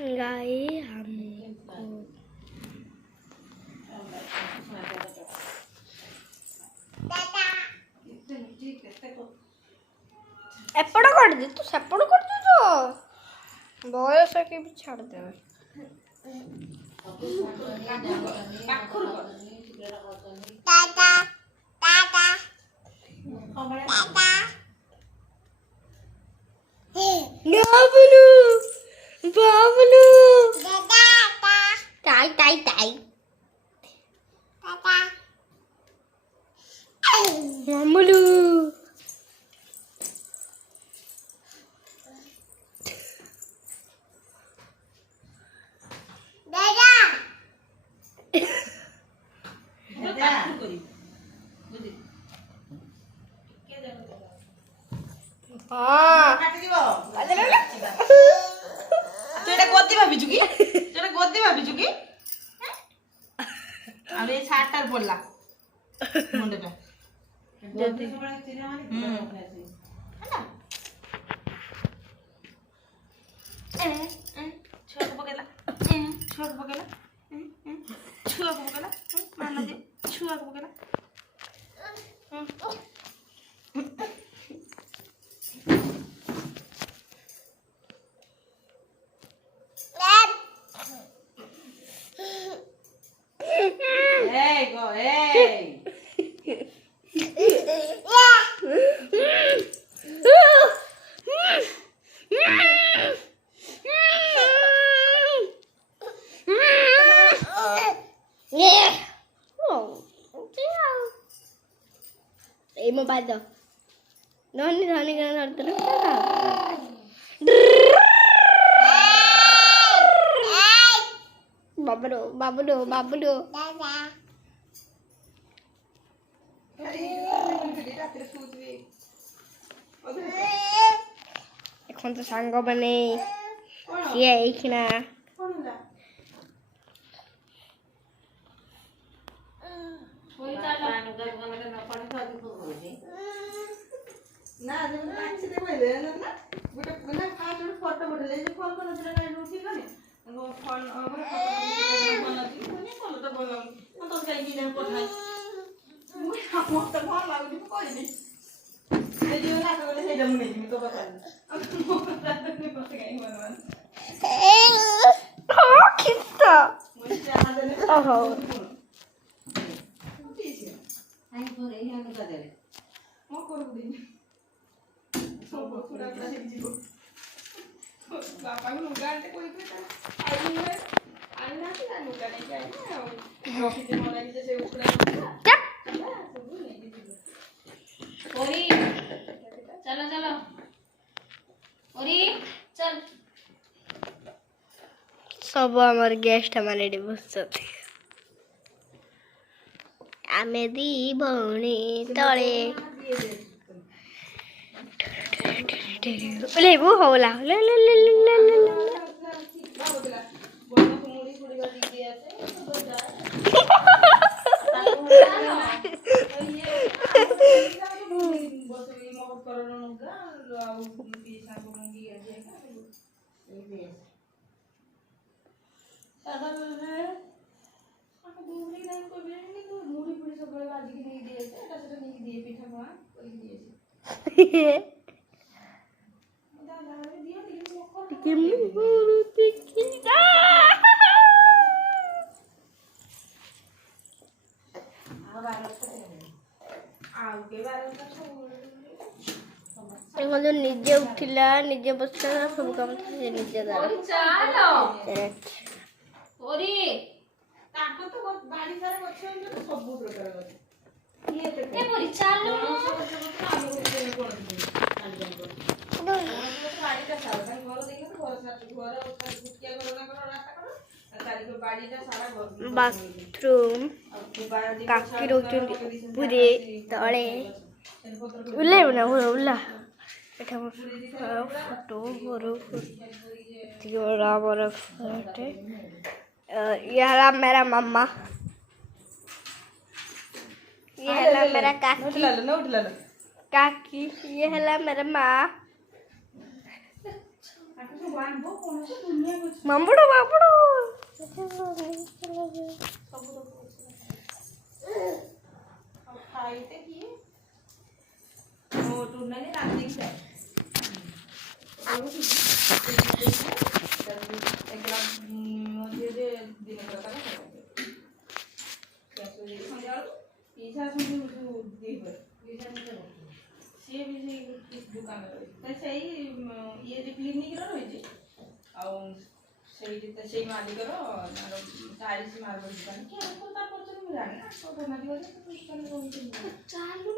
गाई हमको एपड़ कर दे तू सेपड़ कर दे तो बयस के भी छाड़ दे टाटा टाटा बाबलू बाबलू टाई टाई टाई बाबलू बोला मुंडटा जल्दी छुआ को पकेला मान दे छुआ को पकेला Hey, go, hey. ये मोबाइल दो नॉनी नॉनी का नॉट दो बाबलो बाबलो बाबलो এখন তো সাঙ্গ মানে কি এইখানে না যেমন কাছে দে কইলে না গোটা না ফাটো ফটো বলে যে ফল কোন দিলা না রুটি করে ফল আমরা ফটো বানাচ্ছি কোনি ফলটা বললাম না তো কাই দিন কোথায় মুই আমার তো ভালো লাগে কই দি এই যে না করে সেটা মনে দিই তো কথা আমি কথা গাই মানমান কিস্তা মুই জানা দেনে ওহো আই করে এই আমি তো দেলে মো করব দিন সব পুরা পুরা দিব বাবা ਨੂੰ গানতে কই কই আই না কি না গানে যাই না অফিসে মনে দিতে সে উপরে চপ ओरी चलो चलो ओरी चल सब আমার গেস্ট মানে এটি বসছে আমি দি বনি তলে ले वो होला ले ले ले ले ले ले বড় মুড়ি পুরি বাজি দিয়ে আছে তো যা বসে মহৎ করলো নগা আর কি সাগর মুড়ি আছে এই দিয়ে তাহলে আপনি মুড়ি নাই করবে নি তো মুড়ি পুরি সব বাজি দিয়ে দিয়েছে এটা সেটা নিয়ে দিয়ে পিঠা বানা করে দিয়েছে ନିଜେ ଉଠିଲା ନିଜେ ବସିଲା ସବୁ କାମ ନିଜେ चालो ओरी ତାଙ୍କ ତ ବାଡି ସାରା ଗଛ ହେଇଛି ତ ସବୁ ପ୍ରକାର ଗଛ ଇଏ ए ओरी चालो ବାଡିଟା ସାରା ତାଙ୍କ ଘର ଦେଖିଲେ ତ ଘର ସାରା ଘର ଛୁଟିଆ ଘର ନା କର ରାସ୍ତା କର ତାରିଖ ବାଡିଟା ସାରା ଘର ବାଥରୁମ୍ କାକି ରହୁଛନ୍ତି ପୁରୀ ତଳେ ଓହ୍ଲେଇବୁ ନା ଓହ୍ଲା ଏଟା ଫଟୋ ବଡ଼ ଏତିକି ବଡ଼ ଫଟୋ ये हला मेरा मम्मा ये हला मेरा काकी काकी ये हला मेरा माँ ଆକୁ ସବୁ ଆଣିବ କୌଣସି ଦୁନିଆ ଗଛ ମାମ୍ବୁଡ ବାବୁଡ ସବୁ ଆଉ ଖାଇତେ କିଏ ମୋ ଟୁନାଲି ରାନ୍ଧିକି ଯାଏ একলা মধ্যে দিনে কথা সন্ধ্যাবেଳକୁ ପିଇସା ଆସନ୍ତି ଦିପହରେ ସିଏ ବି ସେଇ ଦୋକାନରେ ରହିଛି ତ ସେଇ ଇଏ ଯେ କ୍ଲିନିକର ରହିଛି ଆଉ ସେଇଠି ତ ସେଇ ମାଲିକର ଟାଇଲ୍ସ ମାର୍ବଲ ଦୋକାନ କି ଆଉ ତା ପଛରେ ମୁଁ ଜାଣିନି ଦୋକାନ ରହୁଛି ଚାଲୁ